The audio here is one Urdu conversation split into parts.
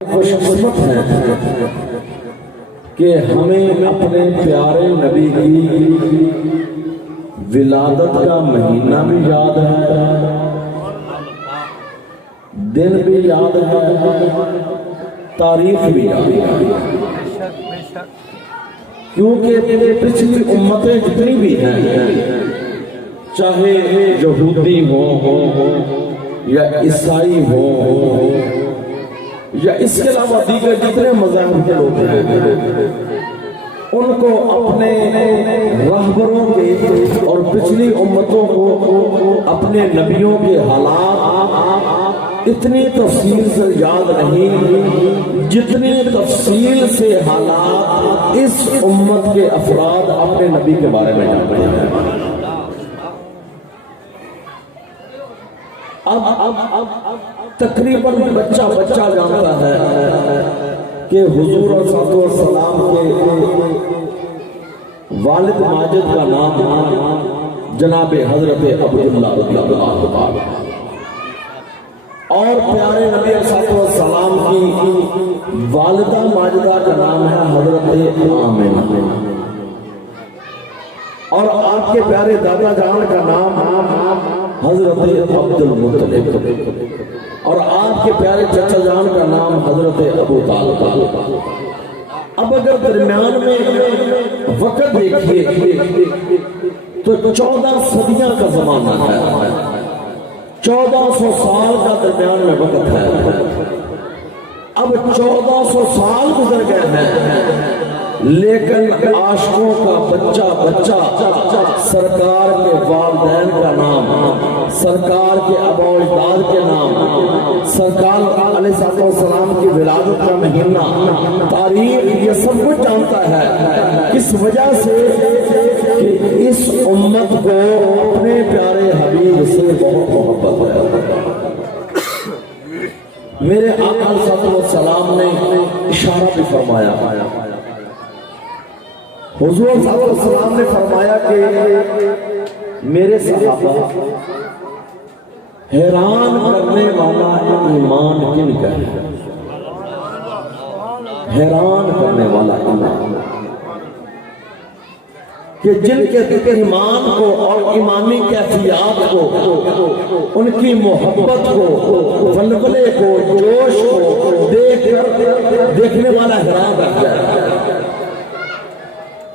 خوش قسمت ہیں کہ ہمیں اپنے پیارے نبی کی ولادت کا مہینہ بھی یاد ہے، دن بھی یاد ہے، تاریخ بھی یاد ہے، کیونکہ پچھلی امتیں جتنی بھی ہیں، چاہے یہودی ہوں یا عیسائی ہوں یا اس کے علاوہ دیگر جتنے مذاہب کے لوگ ہیں، ان کو اپنے رہبروں کے اور پچھلی امتوں کو اپنے نبیوں کے حالات اتنی تفصیل سے یاد نہیں جتنی تفصیل سے حالات اس امت کے افراد اپنے نبی کے بارے میں جانتے ہیں۔ اب تقریباً بچہ جانتا ہے کہ حضور صلی اللہ علیہ وسلم کے والد ماجد کا نام جناب حضرت عبداللہ رضی اللہ عنہ اور پیارے نبی صلی اللہ علیہ وسلم کی والدہ ماجدہ کا نام ہے حضرت آمنہ، اور آپ کے پیارے دادا جان کا نام حضرت عبد المطلب، اور آپ کے پیارے چچا جان کا نام حضرت ابو طالب۔ اب اگر درمیان میں وقت دیکھیے تو 14 صدیاں کا زمانہ ہے، 1400 سال کا درمیان میں وقت ہے۔ اب 1400 سال گزر گئے ہیں، لیکن عاشقوں کا بچہ سرکار کے والدین کا نام، سرکار کے آباء و اجداد کے نام، سرکار علیہ السلام کی ولادت کا مہینہ، تاریخ، یہ سب کچھ جانتا ہے۔ کس وجہ سے کہ اس امت کو اپنے پیارے حبیب سے بہت محبت ہے۔ میرے آقا صلی اللہ علیہ وسلم نے اشارہ بھی فرمایا، حضور صلی اللہ علیہ وسلم نے فرمایا کہ میرے صحابہ حیران کرنے والا ایمان کن کا ہے، حیران کرنے والا ایمان، کہ جن کے ایمان کو اور ایمانی کیفیات کو، ان کی محبت کو، ولولے کو، جوش کو دیکھنے والا حیران رہتا ہے۔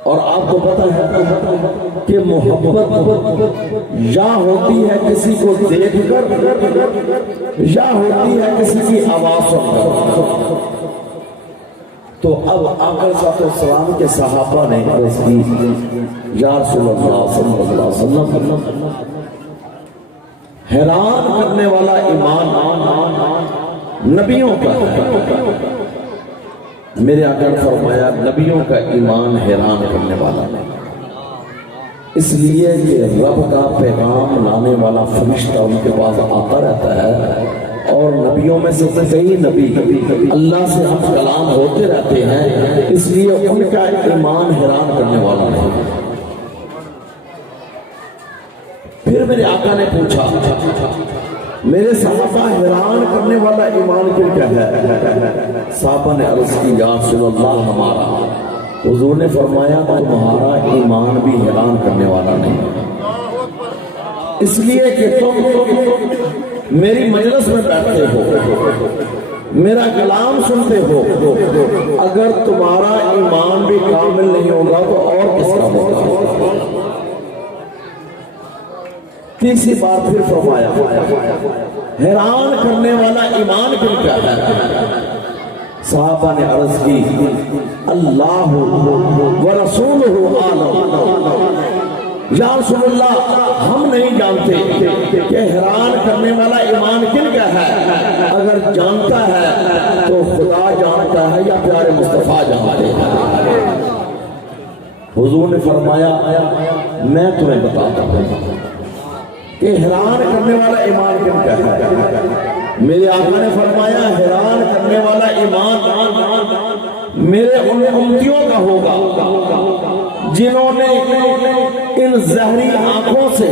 اور آپ کو پتہ ہے کہ محبت یا ہوتی ہے کسی کو دیکھ کر یا ہوتی ہے کسی کی آواز سن کر۔ تو اب آقا صلی اللہ علیہ وسلم کے صحابہ نے عرض کی، یا رسول اللہ صلی اللہ علیہ وسلم، حیران کرنے والا ایمان نبیوں کا ہے۔ میرے آقا نے فرمایا نبیوں کا ایمان حیران کرنے والا نہیں، اس لیے کہ رب کا پیغام لانے والا فرشتہ ان کے پاس آتا رہتا ہے، اور نبیوں میں سے کئی نبی اللہ سے ہم کلام ہوتے رہتے ہیں، اس لیے ان کا ایمان حیران کرنے والا نہیں۔ پھر میرے آقا نے پوچھا، میرے صحابہ حیران کرنے والا ایمان کن کا ہے؟ صحابہ نے عرض کی، یا رسول اللہ ہمارا۔ حضور نے فرمایا تمہارا ایمان بھی حیران کرنے والا نہیں، اس لیے کہ تم میری مجلس میں بیٹھتے ہو، میرا کلام سنتے ہو، اگر تمہارا ایمان بھی کامل نہیں ہوگا تو اور کس کا ہوگا؟ تیسری بار پھر فرمایا حیران کرنے والا ایمان کن کا ہے؟ صحابہ نے عرض کی، اللہ ورسولہ عالم۔ یا رسول اللہ ہم نہیں جانتے کہ حیران کرنے والا ایمان کن کا ہے، اگر جانتا ہے تو خدا جانتا ہے یا پیارے مصطفیٰ جانتے ہیں۔ حضور نے فرمایا میں تمہیں بتاتا ہوں کہ حیران کرنے والا ایمان کن کا ہے۔ میرے آقا نے فرمایا حیران کرنے والا ایمان میرے ان امتیوں کا ہوگا جنہوں نے ان زہری آنکھوں سے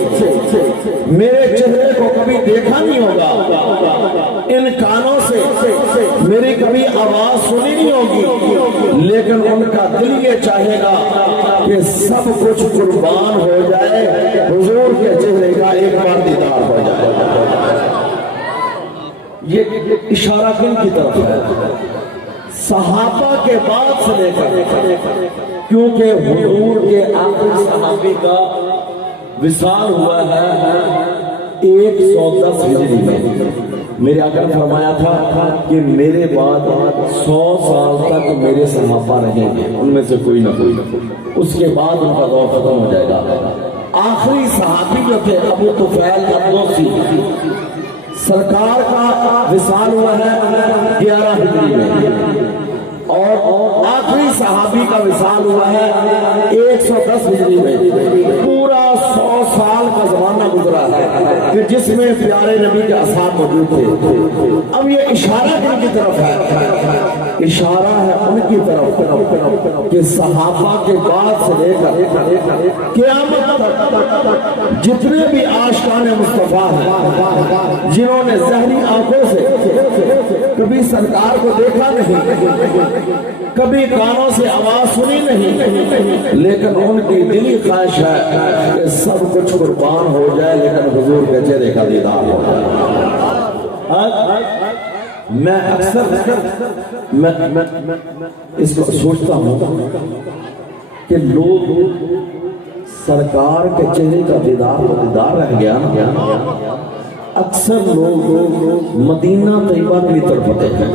میرے چہرے کو کبھی دیکھا نہیں ہوگا، ان کانوں سے میری کبھی آواز سنی نہیں ہوگی، لیکن ان کا دل یہ چاہے گا کہ سب کچھ قربان ہو جائے، حضور کے چہرے کا ایک بار دیدار ہو جائے۔ یہ اشارہ کن کی طرف ہے؟ صحابہ کے بعد سے لے کر، کیونکہ حضور کے آخری صحابی کا وصال ہوا ہے 110 ہجری میں۔ میرے آقا نے فرمایا تھا کہ میرے بعد 100 سال تک میرے صحابہ رہیں گے، ان میں سے کوئی نہ کوئی، اس کے بعد ان کا دور ختم ہو جائے گا۔ آخری صحابی جو تھے ابو طفیل الدوسی، سرکار کا وصال ہوا ہے 11 ہجری میں، اور آخری صحابی کا وصال ہوا ہے 110 ہجری میں۔ پورا 100 سال کا زمانہ گزرا ہے کہ جس میں پیارے نبی کے اصحاب موجود تھے۔ اب یہ اشارہ کن کی طرف ہے؟ اشارہ ہے ان کی طرف کہ صحابہ کے بعد سے لے کر قیامت تک جتنے بھی عاشقان مصطفیٰ ہیں، جنہوں نے ظاہری آنکھوں سے کبھی سرکار کو دیکھا نہیں، کبھی کانوں سے آواز سنی نہیں، لیکن ان کی دلی خواہش ہے کہ سب کچھ قربان ہو جائے لیکن حضور کے چہرے کا دیدار ہو جائے۔ میں اکثر اس کو سوچتا ہوں کہ لوگ سرکار کے چہرے کا دیدار رہ گیا نا، اکثر لوگ مدینہ طیبہ کی طرف ہوتے ہیں،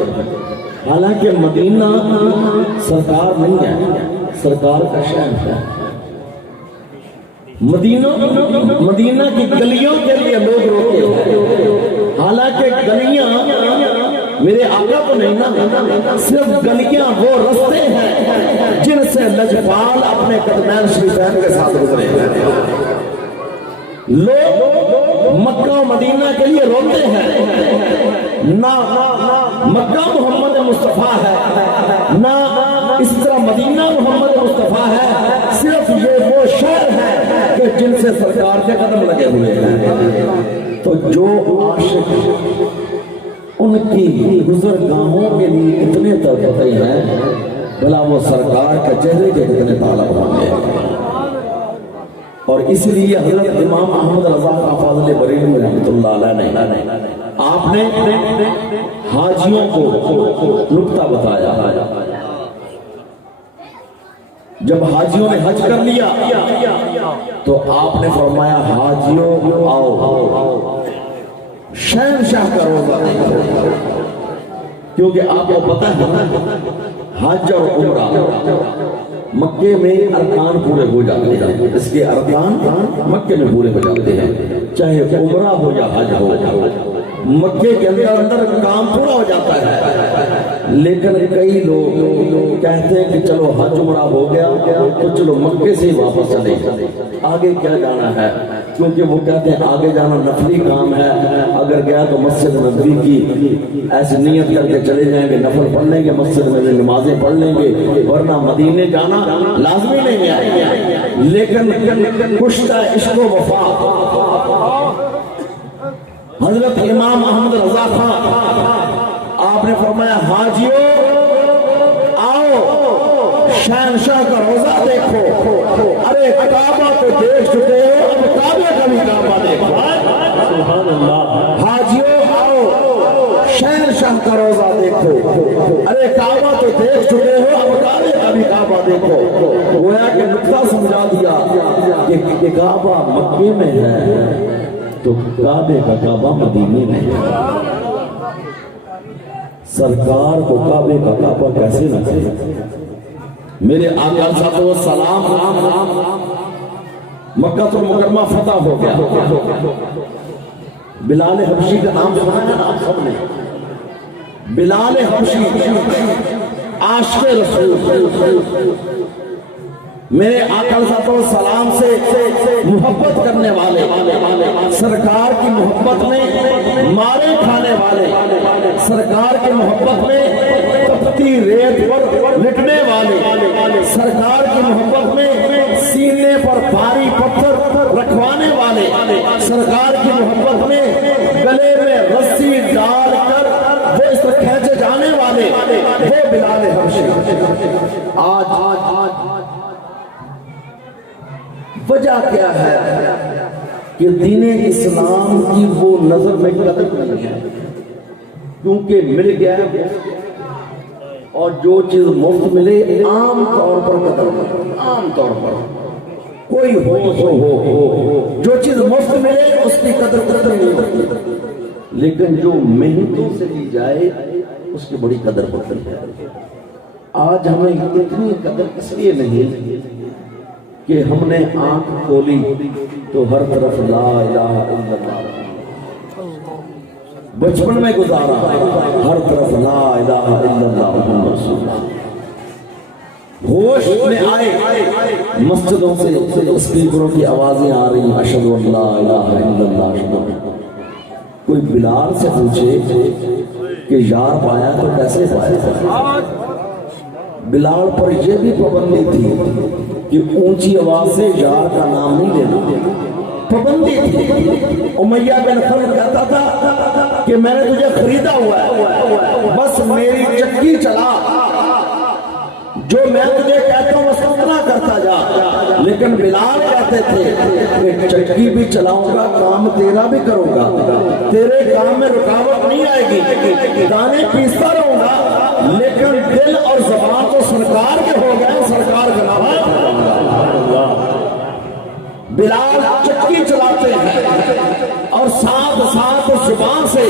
حالانکہ مدینہ سرکار نہیں ہے، سرکار کا شہر ہے۔ مدینہ کی گلیوں کے لیے لوگ روتے ہیں، حالانکہ گلیاں میرے آقا تو نہیں نا، صرف گلیاں وہ رستے ہیں جن سے لجپال اپنے قدمین شریفین کے ساتھ گزرے ہیں۔ لوگ مکہ و مدینہ کے لیے روتے ہیں، نہ مکہ محمد مصطفیٰ ہے، نہ اس طرح مدینہ محمد مصطفیٰ ہے، صرف یہ وہ شہر ہے کہ جن سے سرکار کے قدم لگے ہوئے ہیں۔ تو جو عاشق ان کی گزرگاہوں کے لیے اتنے تڑپتے ہیں، بھلا وہ سرکار کے چہرے کے کتنے طالب ہوں گے۔ اور اس لیے حضرت امام احمد رضا خان فاضل بریلوی رحمۃ اللہ علیہ نے آپ نے حاجیوں کو نکتہ بتایا۔ جب حاجیوں نے حج کر لیا تو آپ نے فرمایا حاجیوں آؤ، شہنشاہ کا روزہ دیکھو، کیونکہ آپ کو پتہ ہے حج اور عمرہ مکے میں ارکان پورے ہو جاتے ہیں، اس کے ارکان مکے میں پورے ہو جاتے ہیں، چاہے عمرہ ہو یا حج ہو، مکے کے اندر کام پورا ہو جاتا ہے۔ لیکن کئی لوگ کہتے ہیں کہ چلو حج عمرہ ہو گیا تو چلو مکے سے ہی واپس چلے آگے کیا جانا ہے، کیونکہ وہ کہتے ہیں آگے جانا نفلی کام ہے، اگر گیا تو مسجد نبوی کی ایسی نیت کر کے چلے جائیں گے، نفل پڑھ لیں گے، مسجد میں نمازیں پڑھ لیں گے، ورنہ مدینے جانا لازمی نہیں ہے۔ لیکن کشتہ عشق و وفا حضرت امام احمد رضا خان آپ نے فرمایا حاجیوں آؤ، شہنشاہ کا روزہ دیکھو، ارے کعبہ تو دیکھ چکے ہو، اب کعبے کا بھی کعبہ دیکھو۔ سبحان اللہ۔ حاجیوں آؤ، شہنشاہ کا روزہ دیکھو، ارے کعبہ تو دیکھ چکے ہو، اب کعبے کا بھی کعبہ دیکھو۔ گویا کہ نکتہ سمجھا دیا کہ کعبہ مکے میں ہے تو کعبے کا کعبہ مدینے میں ہے۔ سرکار کو کعبے کا کعبہ کیسے نہ کہے؟ میرے آقا علیہ الصلوۃ والسلام مکہ المکرمہ فتح ہو گیا، بلال حبشی کا نام سنا ہے آپ سب نے؟ بلال حبشی عاشق رسول، میرے آقا علیہ الصلوۃ والسلام سے محبت کرنے والے، سرکار کی محبت میں مارے کھانے والے، سرکار کی محبت میں تپتی ریت پر لٹنے والے، سرکار کی محبت میں سینے سینے پر بھاری پتھر رکھوانے والے، سرکار کی محبت میں گلے میں رسی ڈال کر وہ اس طرح کھینچے جانے والے، وہ بلال حبشی۔ آج وجہ کیا ہے کہ دین اسلام کی وہ نظر میں قدر نہیں ہے، کیونکہ مل گیا ہے، اور جو چیز مفت ملے عام طور پر قدر نہیں، عام طور پر کوئی ہو تو ہو، جو چیز مفت ملے اس کی قدر نہیں ہوتی، لیکن جو محنتوں سے لی جائے اس کی بڑی قدر ہوتی ہے۔ آج ہمیں اتنی قدر اس لیے نہیں کہ ہم نے آنکھ کھولی تو ہر طرف لا الہ الا اللہ، بچپن میں گزارا ہر طرف لا الہ الا اللہ محمد رسول اللہ، ہوش میں آئے مسجدوں سے اسپیکروں کی آوازیں آ رہی ہیں، اشہد ان لا الہ الا اللہ۔ کوئی بلال سے پوچھے کہ یار پایا تو کیسے پایا؟ بلال پر یہ بھی پابندی تھی کہ اونچی آواز سے یار کا نام نہیں لینا، پابندی تھی۔ امیہ بن خلف کہتا تھا کہ میں نے تجھے خریدا ہوا ہے، بس میری چکی چلا، جو میں تجھے کہتا ہوں بس اتنا کرتا جا۔ لیکن بلال کہتے تھے کہ چکی بھی چلاؤں گا، کام تیرا بھی کروں گا، تیرے کام میں رکاوٹ نہیں آئے گی، دانے پیستا رہوں گا، لیکن دل اور زبان تو سرکار کے ہو گئے، سرکار کا نام ہے۔ بلال چکی چلاتے ہیں اور ساتھ ساتھ زبان سے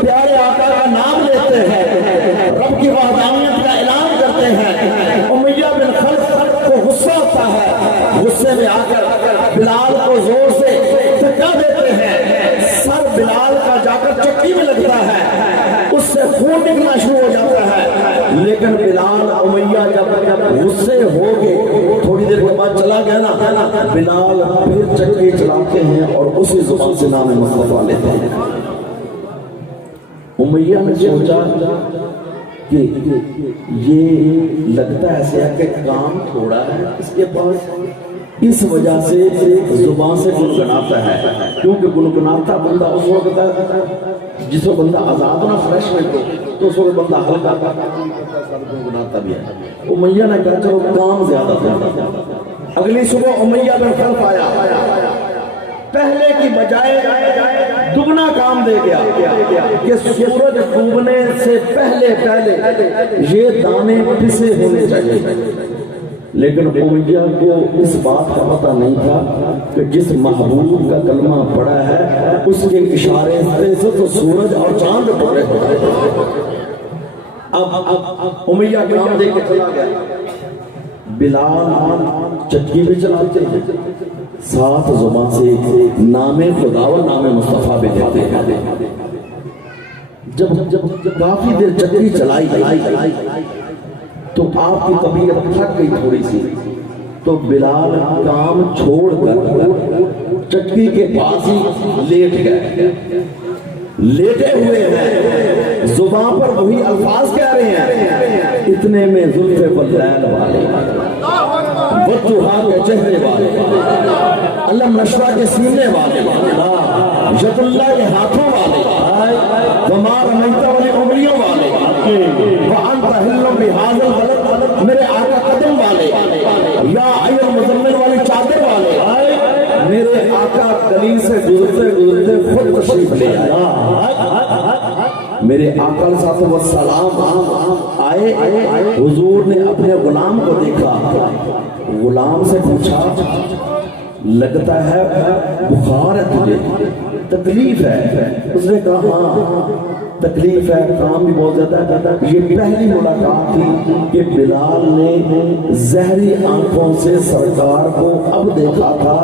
پیارے آقا کا نام لیتے ہیں، رب کی وحدانیت کا اعلان کرتے ہیں۔ امیہ بن خلف کو غصہ آتا ہے، غصے میں آ کر بلال کو زور سے دھکا دیتے ہیں، سر بلال کا جا کر چکی میں لگتا ہے، اس سے خون نکلنا شروع ہو جاتا ہے، لیکن بلال امیہ جب غصے ہو گئے تھوڑی دیر کے بعد چلا گیا نا، بلال پھر چکی چلاتے ہیں اور اسی زبان سے نام مصطفیٰ لیتے ہیں۔ امیہ نے سوچا کہ یہ لگتا ایسے ہے کہ کام تھوڑا ہے اس کے پاس، اس وجہ سے زبان سے گنگناتا ہے، کیونکہ گنگناتا بندہ اس وقت جس وقت بندہ آزاد ہونا فریش میں تو اس وقت بندہ ہلکا گنگناتا بھی ہے۔ امیہ نے کہا چلو کام زیادہ تھا۔ اگلی صبح امیہ بن خلف آیا، پہلے کی بجائے دگنا کام دے گیا کہ سورج ڈوبنے سے پہلے یہ دانے پسے ہونے چاہیے، لیکن امیہ کو اس بات کا پتہ نہیں تھا کہ جس محبوب کا کلمہ پڑا ہے اس کے اشارے سے تو سورج اور چاند پڑے۔ اب امیہ کام دے کے چلا گیا، بلال چکی بھی چلاتے ہیں، ساتھ زبان سے نام خدا و نام مصطفیٰ بھی دیتے ہیں۔ جب کافی دیر چکی چلائی تو آپ کی طبیعت تھک گئی تھوڑی سی، تو بلال کام چھوڑ کر چکی کے پاس ہی لیٹ گئے، لیٹے ہوئے ہیں، زبان پر وہی الفاظ کہہ رہے ہیں، اتنے میں زلف واللیل والے، والضحیٰ کے چہرے والے، علم نشرہ کے سینے والے، ید اللہ کے ہاتھوں والے، وما رمیت والی انگلیوں والے، وانت حل بہذا البلد میرے آقا قدم والے، یا ای المزمل والی چادر والے، میرے آقا گلی سے گزرتے گزرتے خود تشریف لے آئے۔ میرے آقا علیہ الصلوۃ والسلام آئے، حضور نے اپنے غلام کو دیکھا، غلام سے پوچھا لگتا ہے بخار ہے تجھے، تکلیف ہے؟ اس نے کہا ہاں تکلیف ہے، کام بھی بہت زیادہ ہے۔ یہ پہلی ملاقات تھی کہ بلال نے زہری آنکھوں سے سرکار کو اب دیکھا تھا،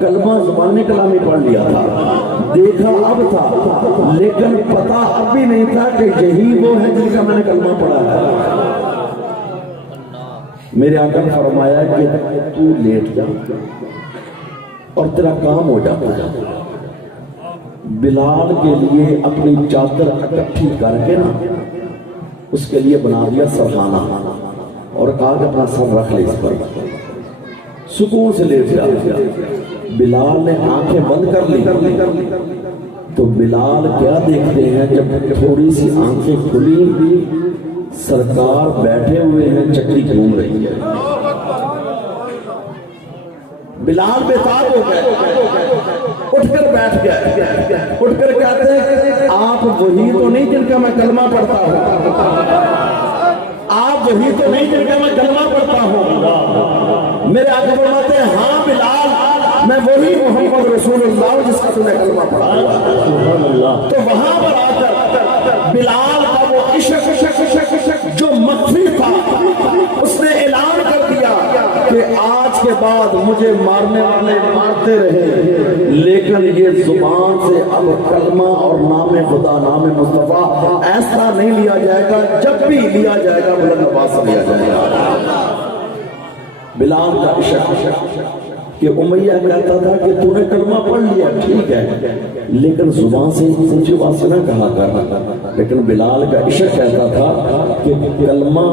کلمہ زبان کلامی پڑھ لیا تھا، دیکھا اب تھا، لیکن پتہ اب بھی نہیں تھا کہ یہی وہ ہے جن کا میں نے کلمہ پڑھا ہے۔ میرے آقا نے فرمایا کہ تو لیٹ جا اور تیرا کام ہو جاتا۔ بلال کے لیے اپنی چادر اکٹھی کر کے نا اس کے لیے بنا دیا سرحانہ، اور کہا کہ اپنا سر رکھ لے اس پر، سکون سے لیٹ گیا. بلال نے آنکھیں بند کر لی تو بلال کیا دیکھتے ہیں جب تھوڑی سی آنکھیں کھلی سرکار بیٹھے ہوئے ہیں, چکری گھوم رہی ہے. بلال بےتاب ہو گئے, اٹھ کر بیٹھ گئے, اٹھ کر کہتے ہیں آپ وہی تو نہیں جن کا میں کلمہ پڑھتا ہوں, آپ وہی تو نہیں جن کا میں کلمہ پڑھتا ہوں. میرے آقا فرماتے ہیں ہاں بلال, میں وہی محمد رسول اللہ جس کا تم نے کلمہ پڑھا ہوا. تو وہاں پر آ کر بلال کا وہ عشق جو مخفی تھا اس نے اعلان کر دیا کہ آج کے بعد مجھے مارنے والے مارتے رہے, لیکن یہ زبان سے اب کلمہ اور نام خدا, نام مصطفیٰ ایسا نہیں لیا جائے گا, جب بھی لیا جائے گا بلند آواز سے لیا جائے گا. بلال کا عشق کہ امیہ کہتا تھا کہ تو نے کلمہ پڑھ لیا ٹھیک ہے, لیکن زبان سے اونچی آواز سے نہ کہا کر. لیکن بلال کا عشق کہتا تھا کہ کلمہ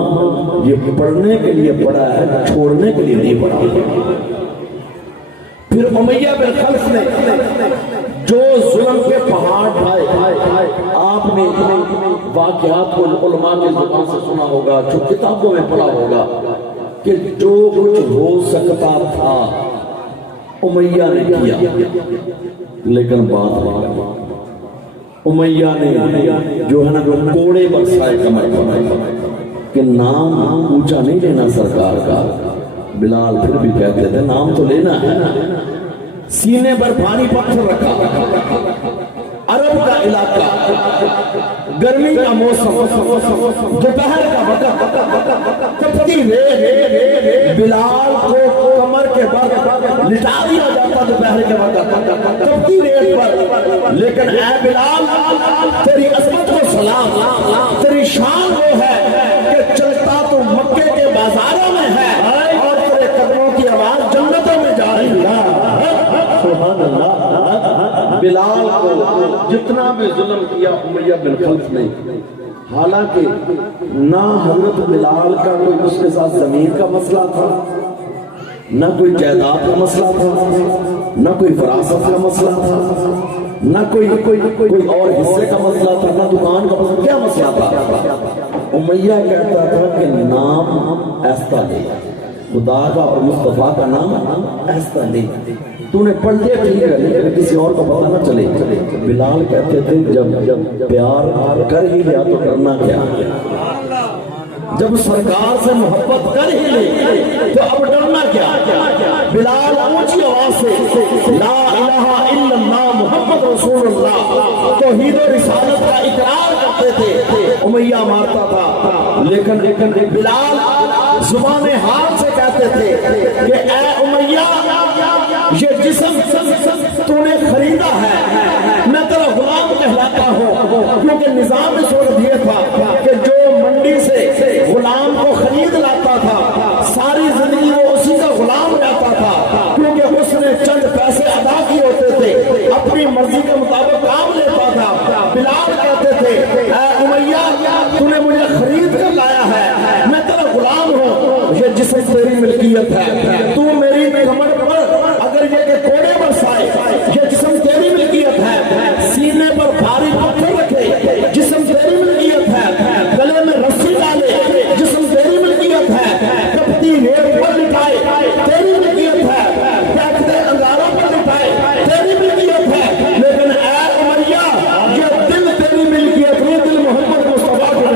یہ پڑھنے کے لیے پڑھا ہے, چھوڑنے کے لیے نہیں پڑھا. پھر امیہ بن خلف نے جو ظلم کے پہاڑ ڈھائے, آپ نے واقعات کو علماء کے زبان سے سنا ہوگا, جو کتابوں میں پڑھا ہوگا کہ جو کچھ ہو سکتا تھا امیہ نے کیا, لیکن بات نہیں. امیہ نے جو ہے نا کوڑے برسائے کمر پر کہ نام اونچا نہیں لینا سرکار کا. بلال پھر بھی کہتے تھے نام تو لینا ہے. سینے پر بھاری پتھر رکھا, عرب کا علاقہ, گرمی کا موسم, دوپہر کا وقت, تپتی ریت, بلال کو کمر کے بل لٹا دیا جاتا دوپہر کے وقت تپتی ریت پر. لیکن اے بلال تیری عظمت کو سلام, تیری شان وہ ہے کہ چلتا تو مکے کے بازاروں میں ہے اور تیرے قدموں کی آواز جنتوں میں جا رہی ہے. سبحان اللہ. بلال کو جتنا بھی ظلم کیا امیہ بن خلف نے, حالانکہ نہ حضرت بلال کا کوئی اس کے ساتھ زمین کا مسئلہ تھا, نہ کوئی جائیداد کا مسئلہ تھا, نہ کوئی وراثت کا مسئلہ تھا, نہ کوئی اور حصے کا مسئلہ تھا, نہ دکان کا مسئلہ. کیا مسئلہ تھا؟ امیہ کہتا تھا کہ نام ایسا دے, خدا کا اور مصطفیٰ کا نام ایسا دے. تو نے پڑھ دیا ٹھیک ہے, لیکن کسی اور کو پتہ نہ چلے. بلال کہتے تھے جب پیار کر ہی لیا تو کرنا کیا, جب سرکار سے محبت کر ہی لے تو اب ڈرنا کیا. بلال اونچی آواز سے لا الہ الا اللہ محمد رسول اللہ توحید و رسالت کا اقرار کرتے تھے. امیہ مارتا تھا, لیکن بلال زبان حال سے کہتے تھے کہ اے امیہ یہ جسم تو نے خریدا ہے, میں تیرا غلام کہلاتا ہوں. کیونکہ نظام نے چھوڑ دیا تھا کہ جو منڈی سے غلام کو خرید لاتا تھا ساری زندگی وہ اسی کا غلام رہتا تھا, کیونکہ اس نے چند پیسے ادا کیے ہوتے تھے, اپنی مرضی کے مطابق کام لیتا تھا. بلال کہتے تھے اے امیہ تو نے مجھے خرید کر لایا ہے, میں تیرا غلام ہوں, یہ جسم تیری ملکیت ہے. تو میری کمر پر اگر یہ کہ کوڑے برسائے یہ جسم تیری ملکیت ہے, سینے پر بھاری پتھر رکھے جسم تیری ملکیت ہے, گلے میں رسی ڈالے جسم تیری ملکیت ہے, تپتی ریت پر لٹائے تیری ملکیت ہے, بیٹھتے انگاروں پر لٹائے تیری ملکیت ہے. لیکن اے امیہ یہ دل تیری ملکیت نہیں, دل محمد مصطفیٰ کو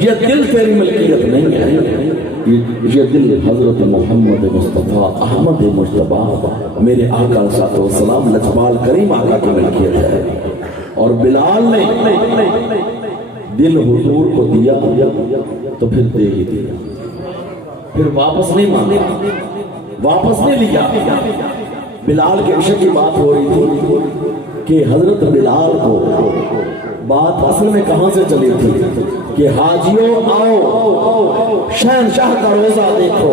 یہ دل تیری ملکیت نہیں ہے, یہ دل حضرت محمد مصطفیٰ احمد مجتبیٰ میرے آقا صلی اللہ علیہ وسلم لجپال کریم آقا کی ملکیت ہے. اور بلال نے دل حضور کو دیا تو پھر دے ہی دیا, پھر واپس نہیں مانگا, واپس نہیں لیا. بلال کے عشق کی بات ہو رہی تھی کہ حضرت بلال کو بات اصل میں کہاں سے چلی تھی کہ حاجیوں آؤ شہنشاہ کا روزہ دیکھو,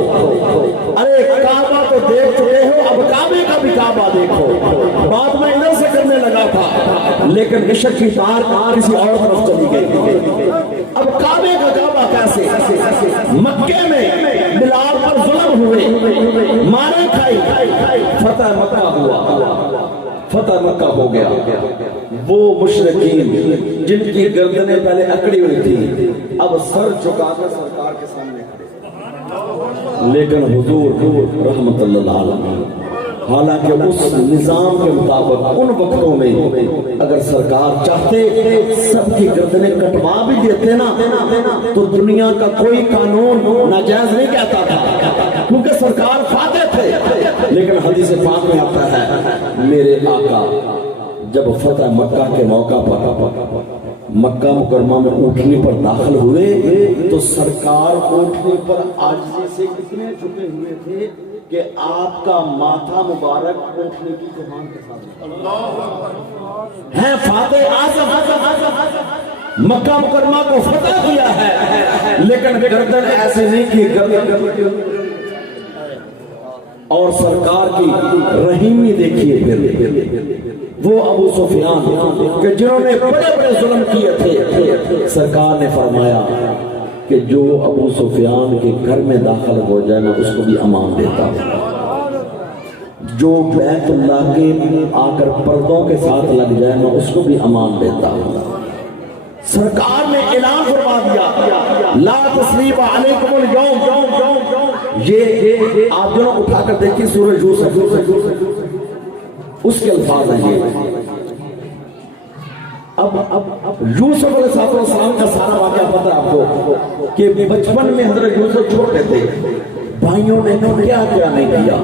ارے کعبہ تو دیکھ چکے ہو اب کعبے کا بھی کعبہ دیکھو. بات میں ادھر سے لیکن عشق کی تار کسی اور طرف چلی گئی. اب کعبے کا کعبہ کیسے؟ مکے میں بلال پر ظلم ہوئے، مارے کھائی، فتح مکہ ہوا، فتح مکہ ہو گیا. وہ مشرکین جن کی گردنیں پہلے اکڑی ہوئی تھی اب سر جھکا کر سرکار کے سامنے کھڑے. لیکن حضور رحمت اللہ علیہ حالانکہ اس نظام کے مطابق ان وقتوں میں اگر سرکار چاہتے سب کی گردنیں کٹوا بھی دیتے نا تو دنیا کا کوئی قانون ناجائز نہیں کہتا تھا، کیونکہ سرکار فاتح تھے. لیکن حدیث پاک میں آتا ہے میرے آقا جب فتح مکہ کے موقع پر مکہ مکرمہ میں اونٹنی پر داخل ہوئے تو سرکار اونٹنی پر عاجزی سے اتنے جھکے ہوئے تھے کہ آپ کا ماتھا مبارک اونٹنی کی کمان کے ساتھ ہے. فاتح اعظم مکہ مکرمہ کو فتح کیا ہے لیکن گردن ایسے نہیں کی گردن. اور سرکار کی رحیمی دیکھیے پھر وہ ابو سفیان کہ جنہوں نے بڑے بڑے ظلم کیے تھے، سرکار نے فرمایا کہ جو ابو سفیان کے گھر میں داخل ہو جائے میں اس کو بھی امان دیتا ہوں، جو بیت اللہ کے آ کر پردوں کے ساتھ لگ جائے میں اس کو بھی امان دیتا ہوں. سرکار نے اعلان فرما دیا لا تثریب علیکم اليوم. یہ آپ دونوں اٹھا کر دیکھیں سورہ یوسف اس کے الفاظ ہیں. اب یوسف علیہ السلام کا سارا واقعہ پتہ ہے آپ کو کہ بچپن میں حضرت یوسف چھوٹے تھے، بھائیوں نے کیا کیا نہیں کیا.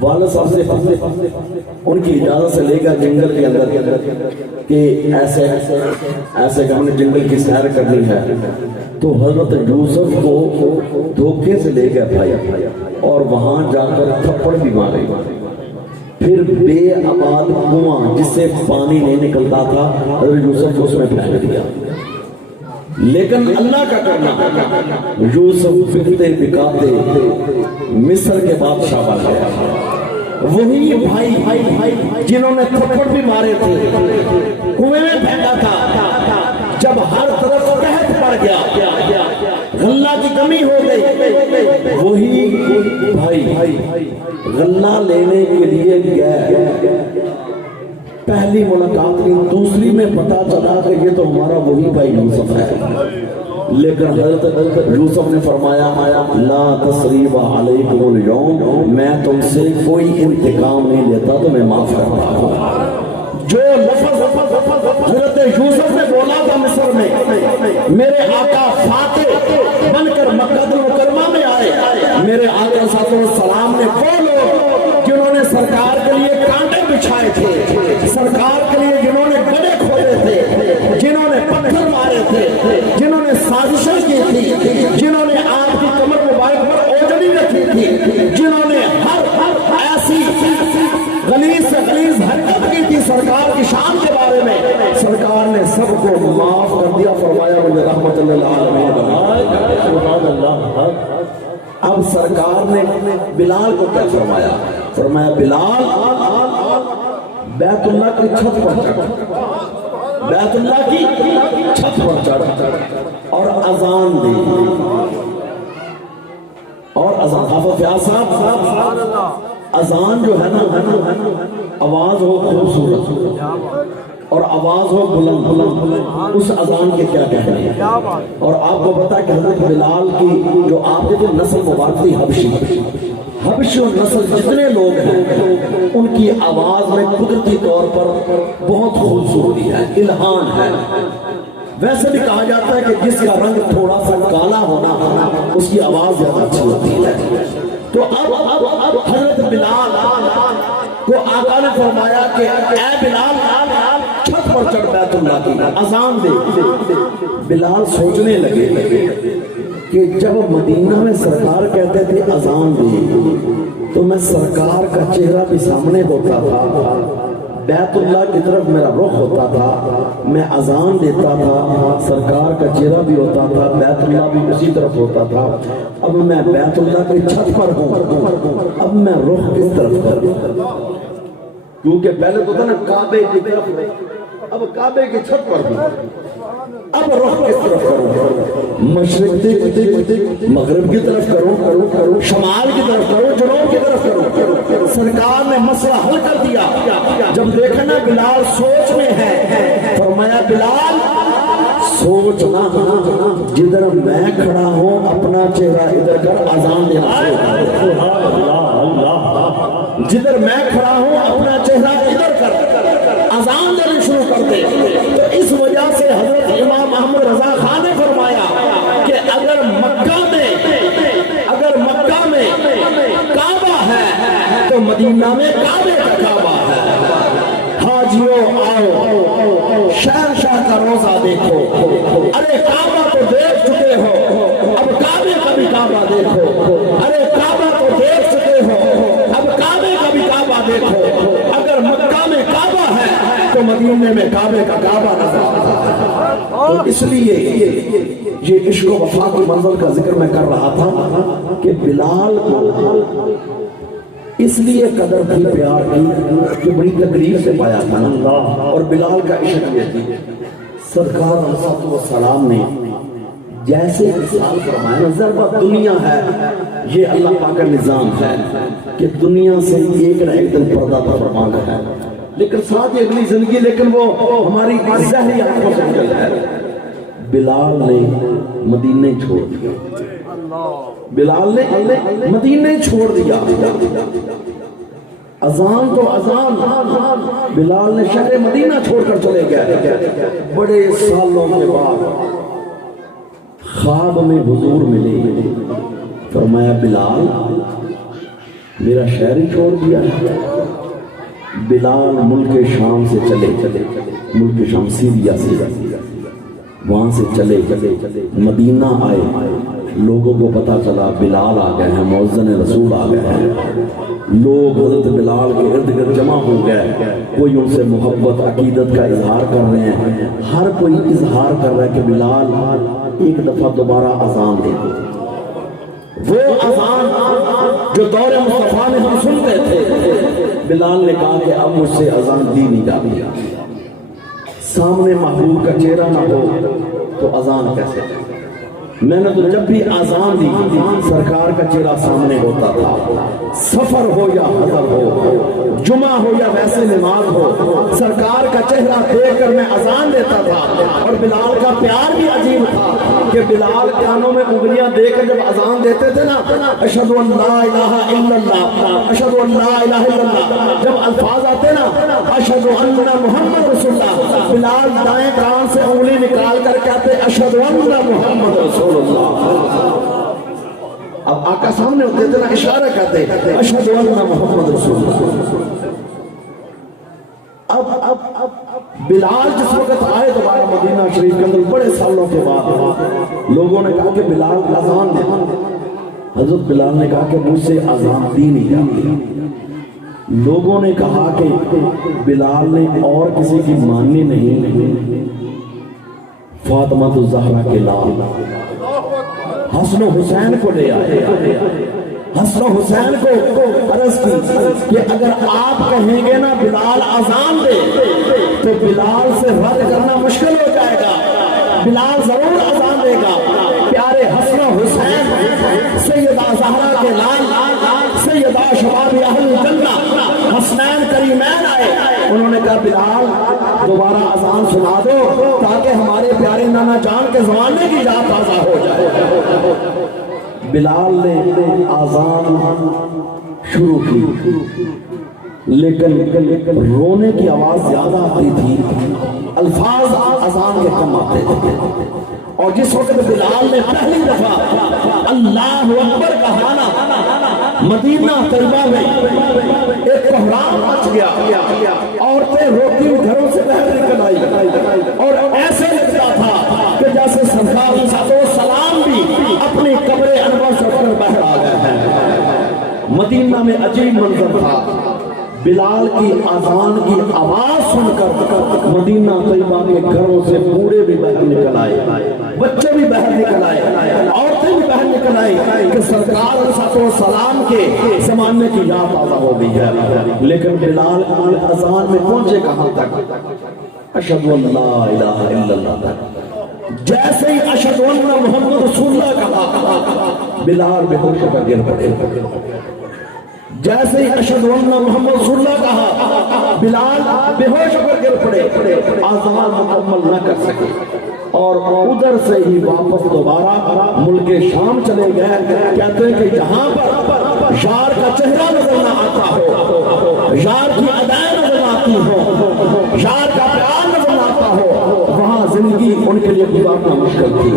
والد صاحب سے ان کی اجازت سے لے کر جنگل کے اندر کہ ایسے کہ ہم نے جنگل کی سیر کرنی ہے تو حضرت یوسف کو دھوکے سے لے گئے بھائی اور وہاں جا کر تھپڑ بھی مارے. پھر بے آباد کنواں جس سے پانی نہیں نکلتا تھا حضرت یوسف کو اس میں پھینک دیا. لیکن اللہ کا کرنا یوسف بکتے بکاتے مصر کے بادشاہ بن گیا. وہی بھائی جنہوں نے تھپڑ بھی مارے تھے کنویں میں پھینکا تھا، جب ہر طرف قحط پڑ گیا غلہ کی کمی ہو گئی وہی بھائی غلہ لینے کے لیے گئے. پہلی ملاقات کی دوسری میں پتا چلا کہ یہ تو ہمارا وہی بھائی یوسف ہے. لیکن حضرت یوسف نے فرمایا لا تثریب علیکم اليوم، میں تم سے کوئی انتقام نہیں لیتا تو میں معاف کرتا ہوں. جو لفظ حضرت یوسف نے بولا تھا مصر میں میرے آقا فاتح بن کر مکہ المکرمہ میں آئے، میرے آقا صلی اللہ علیہ وسلم نے وہ لوگ جنہوں نے سرکار کے لیے کانٹے بچھائے تھے، سرکار کے لیے جنہوں نے گڑے کھودے تھے، جنہوں نے پتھر مارے تھے، جنہوں نے سازشیں کی تھی، جنہوں نے آپ کی کمر مبارک پر اوجڑی رکھی تھی، جنہوں نے ہر ایسی غلیظ سے غلیظ حرکت کی تھی سرکار کی شان کے بارے میں، سرکار نے سب کو معاف کر دیا. فرمایا مجھے رحمت للعالمین. سبحان اللہ. اب سرکار نے بلال کو کیا فرمایا؟ فرمایا بلال بیت اللہ کی چھت پر چڑھ، بیت اللہ کی چھت پر چڑھ اور اذان دی. اور اذان حافظ فیاض صاحب اذان جو ہے نا آواز ہو خوبصورت اور آواز ہو بلند، اس اذان کے کیا کہنے ہیں. اور آپ کو پتا ہے کہ حضرت بلال کی جو آپ کے جو نسل مبارک تھی حبشی نسل جتنے لوگ ہیں ان کی آواز میں قدرتی طور پر بہت خوبصورتی ہے، الہان ہے. ویسے بھی کہا جاتا ہے کہ جس کا رنگ تھوڑا سا کالا ہونا اس کی آواز زیادہ اچھی ہوتی ہے. تو اب حضرت بلال کو آقا نے فرمایا کہ اے بلال چھت پر چڑھ بیت اللہ کی اذان دے. بلال سوچنے لگے کہ جب مدینہ میں سرکار کہتے تھے اذان دے تو میں سرکار کا چہرہ بھی سامنے ہوتا تھا، بیت اللہ کی طرف میرا رخ ہوتا تھا، میں اذان دیتا تھا، سرکار کا چہرہ بھی ہوتا تھا، بیت اللہ بھی اسی طرف ہوتا تھا. اب میں بیت اللہ کی چھت پر ہوں، اب میں رخ کس طرف کروں؟ کیونکہ پہلے تو تھا نا کعبے کی طرف، اب کعبے کی چھت پر بھی، اب رخ کس طرف کروں؟ مشرق مغرب کی طرف کروں، شمال کی طرف کروں، جنوب کی طرف کروں؟ سرکار نے مسئلہ حل کر دیا۔ جب دیکھا نا بلال سوچ میں ہے، فرمایا بلال سوچنا، جدھر میں کھڑا ہوں اپنا چہرہ ادھر کر اذان دینا شروع کر، جدھر میں کھڑا ہوں اپنا چہرہ ادھر کر اذان دینا شروع کر دے۔ تو اس وجہ سے حضرت امام احمد رضا خان نے فرمایا کہ اگر مکہ میں کعبہ ہے تو مدینہ میں کعبے کا کعبہ ہے۔ حاجیوں آؤ شہنشاہ کا روزہ دیکھو، ارے کعبہ تو دیکھ چکے ہو، اب کعبے کا بھی کعبہ دیکھو، ارے کعبہ تو دیکھ چکے ہو، اب کعبے کا بھی کعبہ دیکھو۔ اگر مکہ میں کعبہ ہے تو مدینے میں کعبے کا کعبہ نظر آتا ہے۔ تو اس لیے یہ عشق و وفا کی منزل کا ذکر میں کر رہا تھا کہ بلال کو اس لیے قدر تھی، پیار کی کہ بڑی تکلیف سے پایا تھا نا، اور بلال کا عشق یہ تھی۔ سرکار علیہ السلام نے جیسے مثال فرمایا، ضربت دنیا ہے، یہ اللہ پاک کا نظام ہے کہ دنیا سے ایک نہ ایک دن پردہ فرمانا ہے، لیکن ساتھ ہی اگلی زندگی، لیکن وہ ہماری ظاہری آنکھوں سے نکل ہے۔ بلال نے مدینے چھوڑ دیا، بلال نے مدینے چھوڑ دیا، اذان تو اذان، بلال نے شہر مدینہ چھوڑ کر چلے گئے۔ بڑے سالوں کے بعد خواب میں حضور ملے، فرمایا بلال میرا شہر ہی چھوڑ دیا ہے۔ بلال ملک شام سے چلے، ملک شام سیریا سے، وہاں سے چلے مدینہ آئے، لوگوں کو پتا چلا بلال آ گئے ہیں، مؤذن رسول آ گئے ہیں، لوگ حضرت بلال کے ارد گرد جمع ہو گئے، کوئی ان سے محبت عقیدت کا اظہار کر رہے ہیں، ہر کوئی اظہار کر رہا ہے کہ بلال ایک دفعہ دوبارہ اذان دے دو۔ وہ اذان جو دور مصطفیٰ میں ہم سنتے تھے، بلال نے کہا کہ اب مجھ سے اذان دی نہیں جاتی، سامنے محبوب کا چہرہ نہ ہو تو اذان کیسے؟ میں نے تو جب بھی اذان دی سرکار کا چہرہ سامنے ہوتا تھا، سفر ہو یا حضر ہو، جمعہ ہو یا ویسے نماز ہو، سرکار کا چہرہ دیکھ کر میں اذان دیتا تھا۔ اور بلال کا پیار بھی عجیب تھا کہ بلال کانوں میں انگلیاں دے کر جب اذان دیتے تھے نا، اشہد ان لا الہ الا اللہ، اشہد ان لا الہ الا اللہ، جب الفاظ آتے نا اشہد ان محمد رسول اللہ، بلال دائیں کان سے انگلی نکال کر کہتے اشہد ان محمد رسول اللہ۔ اب آقا سامنے ہوتے تھے نا، اشارہ کرتے اشہد ان محمد رسول اللہ۔ اب بلال جس وقت آئے دوبارہ مدینہ شریف کے اندر بڑے سالوں کے بعد، لوگوں نے کہا کہ بلال اذان دے، حضرت بلال نے کہا کہ مجھ سے اذان دی نہیں جاتی۔ لوگوں نے کہا کہ بلال نے اور کسی کی ماننی نہیں، فاطمہ الزہرا کے لال حسن و حسین کو لے آئے، حسن و حسین کو عرض کی کہ اگر آپ کہیں گے نا بلال اذان دے تو بلال سے رد کرنا مشکل ہو جائے گا، بلال ضرور اذان دے گا۔ پیارے حسن و حسین سیدہ زہرا کے لال، سیدہ شباب اہل جنہ حسنین کریمین آئے، انہوں نے کہا بلال دوبارہ اذان سنا دو تاکہ ہمارے پیارے نانا جان کے زمانے کی یاد تازہ ہو جائے۔ بلال نے اذان شروع کی، لیکن رونے کی آواز زیادہ آتی تھی، الفاظ اذان کے کم آتے تھے۔ اور جس وقت بلال نے پہلی دفعہ اللہ اکبر کہا نا، مدینہ طیبہ میں ایک کوہرام مچ گیا، عورتیں روتی ہوئی گھروں سے باہر نکل آئی، اور ایسے لگتا تھا کہ جیسے سرکار علیہ السلام بھی اپنی قبر انور سے اٹھ کر باہر آ گئے ہیں۔ مدینہ میں عجیب منظر تھا، بلال کی اذان کی آواز سن کر مدینہ طیبہ کے گھروں سے بوڑھے بھی باہر نکل آئے، بچے بھی باہر نکل آئے، عورتیں بھی باہر نکل آئی کہ سرکار علیہ السلام کے زمانے کی یاد تازہ ہو گئی ہے. لیکن بلال اذان میں پہنچے کہاں تک؟ اشہد ان لا الہ الا اللہ تک. جیسے ہی اشہد ان محمد رسول اللہ کہا بلال بے ہوش ہو کر گر پڑے. جیسے ہی اشہد ان محمد رسول اللہ کہا بلال بے ہوش ہو کر گر پڑے. آزان مکمل نہ کر سکے اور ادھر سے ہی واپس دوبارہ ملک شام چلے گئے. کہتے ہیں کہ جہاں پر یار کا چہرہ نظر نہ آتا ہو، یار کی ادائیں نظر نہ آتی ہو، یار کا پیار نظر نہ آتا ہو، وہاں زندگی ان کے لیے گزارنا مشکل تھی.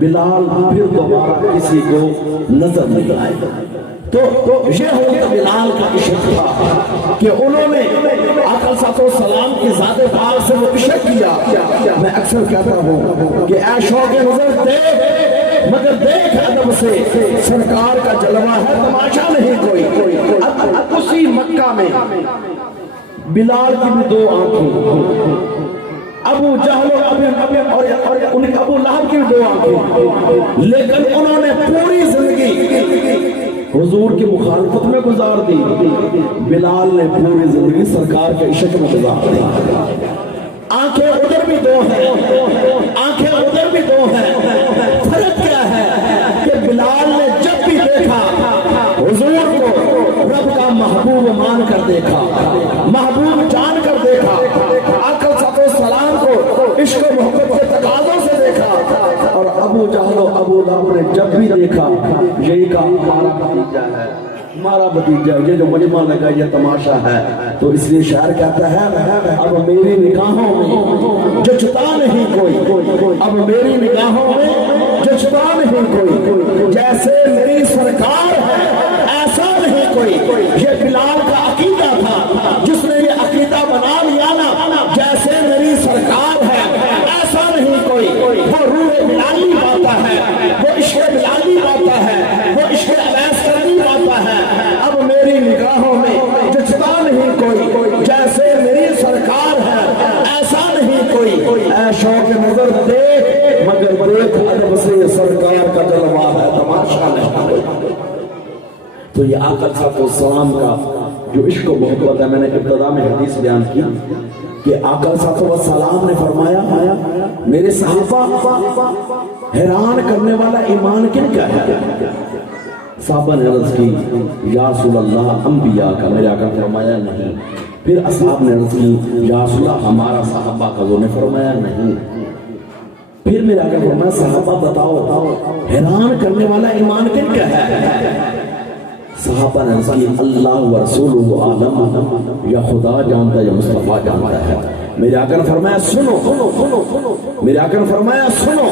بلال پھر دوبارہ کسی کو نظر نہیں آئے. تو یہ ہو گیا بلال کا عشق تھا کہ انہوں نے آقا صلی اللہ علیہ وسلم کی ذات پاک سے وہ عشق کیا. میں اکثر کہتا ہوں کہ اے شوق نظر دیکھ مگر دیکھ ادب سے، سرکار کا جلوہ ہے تماشا نہیں کوئی. اسی مکہ میں بلال کی بھی دو آنکھیں، ابو جہل اور ابو لہب کی بھی دو آنکھیں، لیکن انہوں نے پوری زندگی حضور کی مخالفت میں گزار دی. بلال نے پوری زندگی سرکار کے عشق میں گزار دی. آنکھیں ادھر بھی دو ہیں، آنکھیں ادھر بھی دو ہیں. فرق کیا ہے کہ بلال نے جب بھی دیکھا حضور کو رب کا محبوب مان کر دیکھا، محبوب جان کر دیکھا. آقا صلی اللہ علیہ وسلم کو عشق و محبت کے تقاضوں سے دیکھا. اور ابو جہل و ابو لہب نے جب بھی دیکھا یہی کہا ہمارا بھتیجا ہے، ہمارا بھتیجا، یہ جو مجمع لگا یہ تماشا ہے. تو اس لیے شاعر کہتا ہے اب میری نگاہوں میں جچتا نہیں کوئی، اب میری نگاہوں میں جچتا نہیں کوئی، جیسے میری سرکار ہے ایسا نہیں کوئی. یہ بلال کا عقیدہ تھا، جس نے یہ عقیدہ بنا لیا نا جیسے میری سرکار ہے ایسا نہیں کوئی. وہ روح بلالی پاتا ہے، وہ عشق بلالی پاتا ہے، وہ عشق اویس کرنی پاتا ہے. اب میری نگاہوں میں جچتا نہیں کوئی، جیسے میری سرکار ہے ایسا نہیں کوئی. اے شوق نظر دیکھ مگر دیکھ ادب سے، سرکار کا جلوہ ہے تماشا نہیں. تو یہ آقا صلی اللہ علیہ وسلم کا جو عشق و محبت ہے، میں نے ابتدا میں حدیث بیان کی کہ آقا صلی اللہ علیہ وسلم نے فرمایا میرے صحابہ حیران کرنے والا ایمان کن کا ہے؟ صحابہ نے عرض کی یا رسول اللہ انبیاء کا. میرے آقا نے فرمایا نہیں. پھر اصحاب نے عرض کی یا رسول اللہ ہمارا صحابہ کا. انہوں نے فرمایا نہیں. پھر میرے آقا نے فرمایا صحابہ بتاؤ حیران کرنے والا ایمان کن کا ہے؟ صحابہ نے عرض کی اللہ و رسولہ عالم، یا خدا جانتا ہے یا مصطفیٰ جانتا ہے. میرے آقا نے فرمایا سنو، میرے آقا نے فرمایا سنو،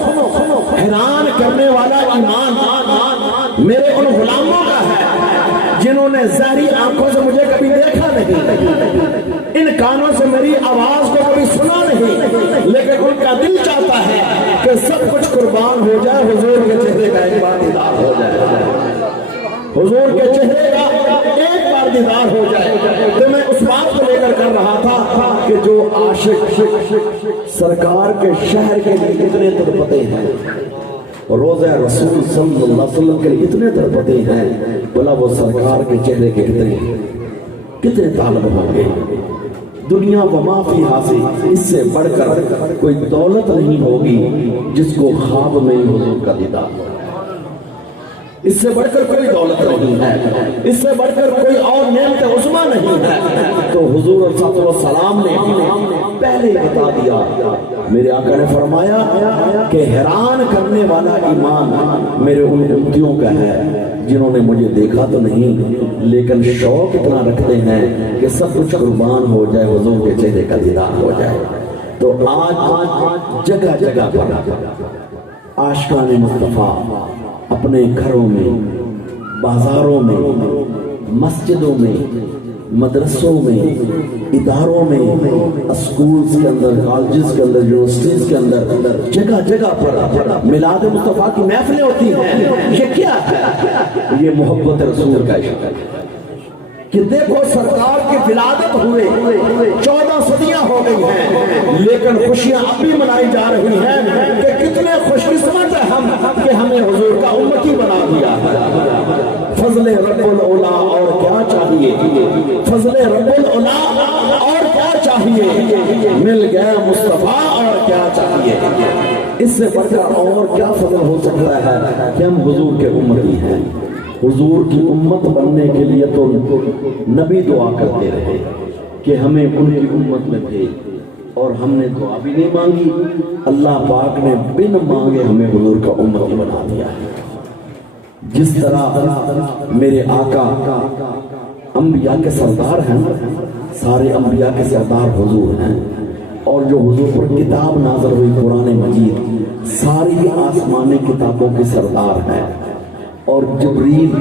حیران کرنے والا ایمان میرے ان غلاموں کا ہے جنہوں نے ظاہری آنکھوں سے مجھے کبھی دیکھا نہیں، ان کانوں سے میری آواز کو کبھی سنا نہیں، لیکن ان کا دل چاہتا ہے کہ سب کچھ قربان ہو جائے حضور کے چہرے کا ایک بار دیدار ہو جائے، حضور کے چہرے کا ایک بار دیدار ہو جائے. تو میں اس بات کو لے کر کر رہا تھا کہ جو عاشق سرکار کے شہر کے لیے اتنے تڑپتے ہیں، روزہ رسول صلی اللہ علیہ وسلم کے لیے اتنے تڑپتے ہیں، بولا وہ سرکار کے چہرے کے کتنے طالب ہوں گے. دنیا و ما فی حاصل، اس سے بڑھ کر کوئی دولت نہیں ہوگی جس کو خواب میں حضور کا دیدار ہو. اس سے بڑھ کر کوئی دولت نہیں ہے، اس سے بڑھ کر کوئی اور نعمت عظمیٰ نہیں ہے. تو حضور صلی اللہ علیہ وسلم نے پہلے بتا دیا. میرے آقا نے فرمایا کہ حیران کرنے والا ایمان میرے ان امتیوں کا ہے جنہوں نے مجھے دیکھا تو نہیں لیکن شوق اتنا رکھتے ہیں کہ سب کچھ قربان ہو جائے حضور کے چہرے کا دیدار ہو جائے. تو آج جگہ جگہ پر عاشقان مصطفیٰ اپنے گھروں میں، بازاروں میں، مسجدوں میں، مدرسوں میں، اداروں میں، اسکولز کے اندر، کالجز کے اندر، یونیورسٹیز کے اندر جگہ جگہ پر میلاد مصطفیٰ کی محفلیں ہوتی ہیں. یہ کیا ہے؟ یہ محبت رسول کا عشق ہے. کہ دیکھو سرکار کی ولادت ہوئے 14 صدیاں ہو گئی ہیں، لیکن خوشیاں اب بھی منائی جا رہی ہیں کہ کتنے خوش قسمت ہیں ہم کہ ہمیں حضور کا امتی بنا دیا ہے۔ فضل رب العلا اور کیا چاہیے، فضل رب العلا اور کیا چاہیے، مل گئے مصطفیٰ اور کیا چاہیے۔ اس سے بڑھ کر اور کیا فضل ہو سکتا ہے کہ ہم حضور کے امتی ہیں۔ حضور کی امت بننے کے لیے تو نبی دعا کرتے رہے کہ ہمیں ان کی امت میں تھے، اور ہم نے دعا بھی نہیں مانگی، اللہ پاک نے بن مانگے ہمیں حضور کا امتی بنا دیا ہے۔ جس طرح میرے آقا انبیاء کے سردار ہیں، سارے انبیاء کے سردار حضور ہیں، اور جو حضور پر کتاب نازل ہوئی قرآن مجید ساری آسمانی کتابوں کے سردار ہے، اور جبریل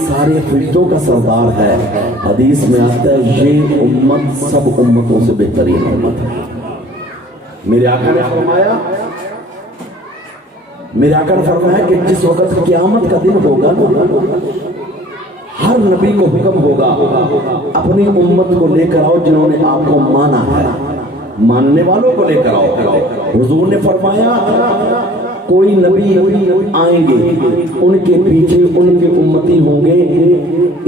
سارے فرشتوں کا سردار ہے۔ حدیث میں آتا ہے یہ امت سب امتوں سے بہترین امت ہے۔ میرے آقا نے فرمایا کہ جس وقت قیامت کا دن ہوگا ہر نبی کو حکم ہوگا اپنی امت کو لے کر آؤ جنہوں نے آپ کو مانا ہے، ماننے والوں کو لے کر آؤ۔ حضور نے فرمایا کوئی نبی آئیں گے، ان کے پیچھے ان کے امتی ہوں گے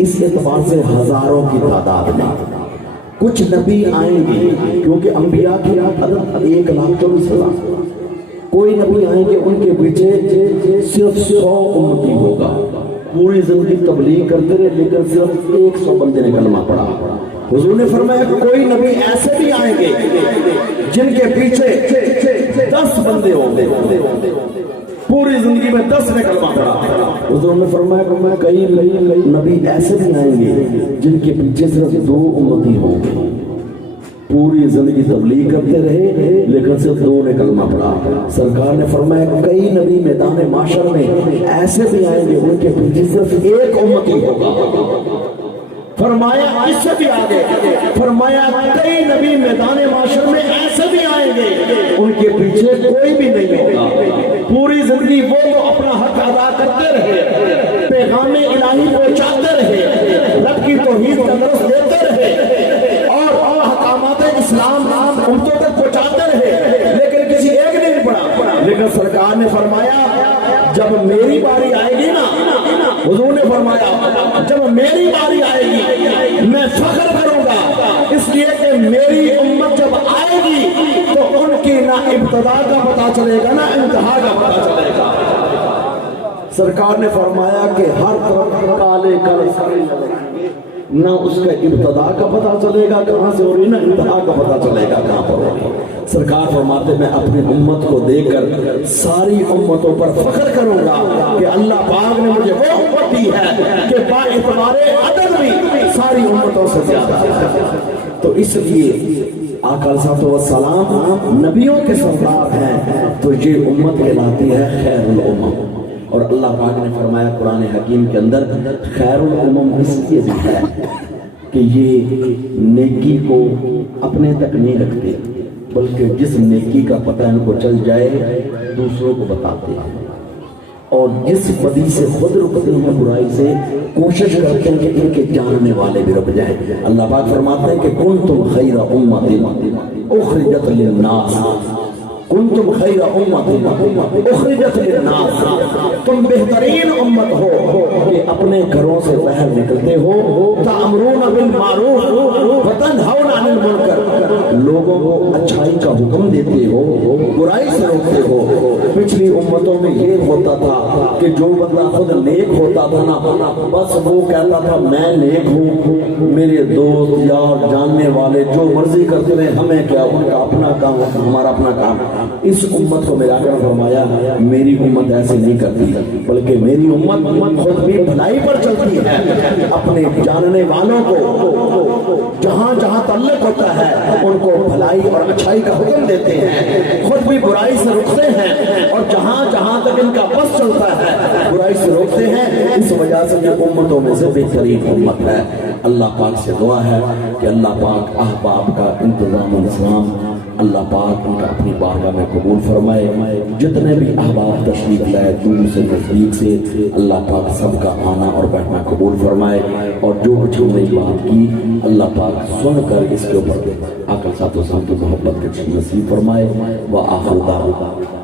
اس اعتبار سے ہزاروں کی تعداد میں۔ کچھ نبی آئیں گے کیونکہ انبیاء کی عدد 1,24,000، کوئی نبی آئیں گے ان کے پیچھے صرف 100 امتی ہوگا، پوری زندگی تبلیغ کرتے رہے لیکن صرف 100 بندے نے کلمہ پڑھا۔ حضور نے فرمایا کہ کوئی نبی ایسے بھی آئیں گے جن کے پیچھے 10 بندے ہوں گے، پوری زندگی میں 10 نے کلمہ پڑھا۔ حضور نے فرمایا کہ کئی نبی ایسے بھی آئیں گے جن کے پیچھے صرف 2 امتی ہوں گے، پوری زندگی تبلیغ کرتے رہے لیکن صرف 2 نے کلمہ پڑھا۔ سرکار نے فرمایا کہ کئی نبی میدان معاشر میں ایسے بھی آئیں گے ان کے پیچھے صرف 1 امتی ہوگا۔ فرمایا اس سے بھی آگے، فرمایا کئی نبی میدان معاشر میں ایسے بھی آئیں گے ان کے پیچھے کوئی بھی نہیں ہوگا، پوری زندگی وہ تو اپنا حق ادا کرتے رہے، پیغام الہی پہنچاتے رہے، رب کی توحید کا درس دیتے رہے، اور احکامات اسلام امتوں تک پہنچاتے رہے، لیکن کسی ایک نے نہیں پڑھا۔ لیکن سرکار نے فرمایا جب میری باری آئے گی نا، حضور نے فرمایا جب میری باری آئے گی میں فخر کروں گا، اس لیے کہ میری امت جب آئے گی تو ان کی نہ ابتدا کا پتہ چلے گا نہ انتہا کا پتہ چلے گا۔ سرکار نے فرمایا کہ ہر طرف کالے کالے نہ اس کا ابتدا کا پتہ چلے گا کہاں سے ہو رہی، نہ انتہا کا پتہ چلے گا کہاں پر ہو رہی۔ سرکار فرماتے میں اپنی امت کو دیکھ کر ساری امتوں پر فخر کروں گا کہ اللہ پاک نے مجھے وہ امت دی ہے کہ با اعتبار عدد بھی ساری امتوں سے زیادہ ہے۔ تو اس لیے آقا علیہ الصلوۃ والسلام نبیوں کے سردار ہیں، تو یہ امت کہلاتی ہے خیر الامم۔ اور اللہ پاک نے فرمایا قرآن حکیم کے اندر خیر الامم اس لیے بھی ہے کہ یہ نیکی کو اپنے تک نہیں رکھتے، بلکہ جس نیکی کا پتہ ان کو چل جائے دوسروں کو بتاتے ہیں، اور جس بدی سے خود رکتے ہیں برائی سے کوشش کرتے ہیں کہ ان کے جاننے والے بھی رک جائیں۔ اللہ پاک فرماتے ہیں کہ کنتم خیر امت اخرجت للناس، کنتم خیر امت اخرجت للناس، تم بہترین امت ہو کہ اپنے گھروں سے باہر نکلتے ہو، تأمرون بالمعروف وتنہون عن المنکر، لوگوں کو اچھائی کا حکم دیتے ہو، برائی سے روکتے ہو۔ پچھلی امتوں میں یہ ہوتا تھا کہ جو بندہ خود نیک ہوتا تھا نا، بس وہ کہتا تھا میں نیک ہوں، میرے دوست یار جاننے والے جو مرضی کرتے رہے، ہمیں کیا، ان کا اپنا کام ہمارا اپنا کام۔ اس امت کو میرا آقا فرمایا میری امت ایسے نہیں کرتی، بلکہ میری امت خود بھی بھلائی پر چلتی ہے، اپنے جاننے والوں کو جہاں جہاں تعلق ہوتا ہے ان کو بھلائی اور اچھائی کا حکم دیتے ہیں، خود بھی برائی سے رکتے ہیں، اور جہاں جہاں تک ان کا بس چلتا ہے برائی سے روکتے ہیں۔ اس وجہ سے یہ امتوں میں سے بہترین امت ہے۔ اللہ پاک سے دعا ہے کہ اللہ پاک احباب کا انتظام و انتظام اللہ پاک ان کا اپنی بارگاہ میں قبول فرمائے. جتنے بھی احباب تشریف لائے دور سے نزدیک سے اللہ پاک سب کا آنا اور بیٹھنا قبول فرمائے. اور جو کچھ ہم نے بات کی اللہ پاک سن کر اس کے اوپر آقا صاحب کی محبت کے نصیب فرمائے. وآخر دعوانا